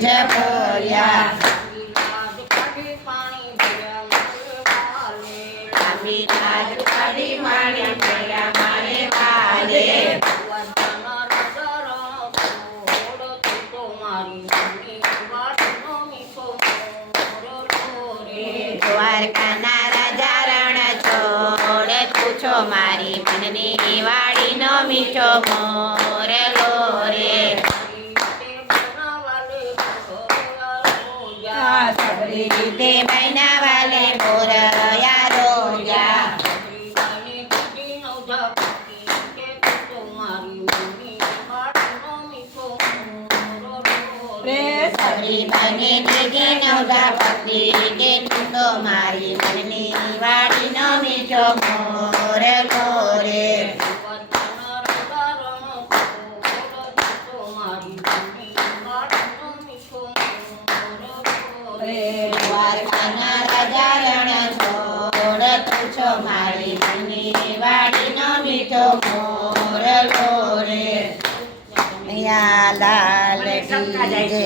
જ પોર્યા લાંબી લાજ કાઢી પાણી ભર્યા મારે વાલે દ્વારકાના રાજા રણ છોડ તું છો મારી મનની વાડીનો મીઠો મોરલો રે સબરી રીતે મૈના વાલે મોરયા રોયા સબરી બને દીધી નવધા ભક્તિ કે તું તો મારી મનની વાડીનો મીઠો મોરલો રે દ્વારકાના રાજા રણ છોડ તું છો મારી મનની વાડીનો મીઠો મોરલો રે લાલ કી જય